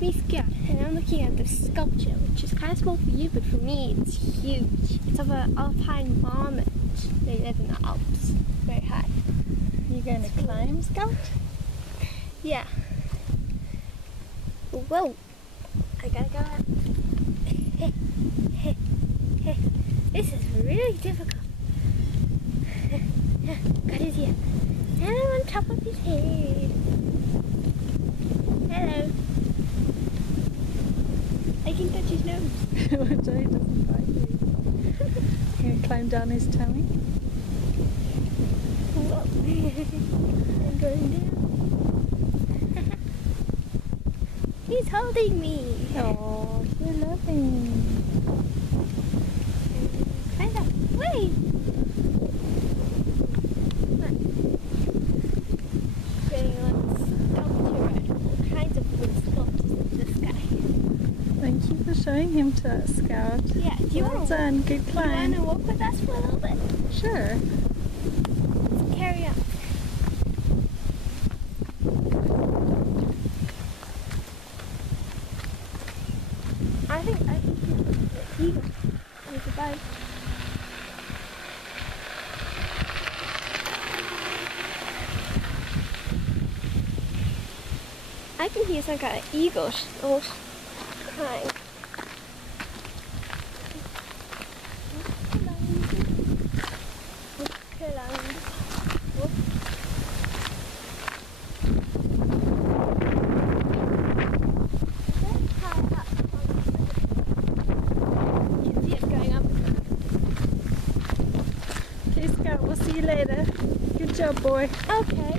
me, Scout, and I'm looking at this sculpture, which is kind of small for you, but for me it's huge. It's of an alpine marmot. They live in the Alps, very high. You're going to climb, Scout? Yeah. Whoa! I gotta go up. This is really difficult. Got his ear. And I'm on top of his head. Hello. I can touch his nose. Which he doesn't like you. You're going to climb down his tummy? Whoa. I'm going down. He's holding me. Oh, you're loving. Kind of. Wait. Getting on sculpture right. All kinds of wood sculptures in the sky. Thank you for showing him to us, Scout. Yeah. Do you Well want done. Good to climb. walk with us for a little bit? Sure. Let's carry on. I think the eagle is a bite. I can hear some kind of eagle crying. Okay, Scout, we'll see you later. Good job, boy. Okay.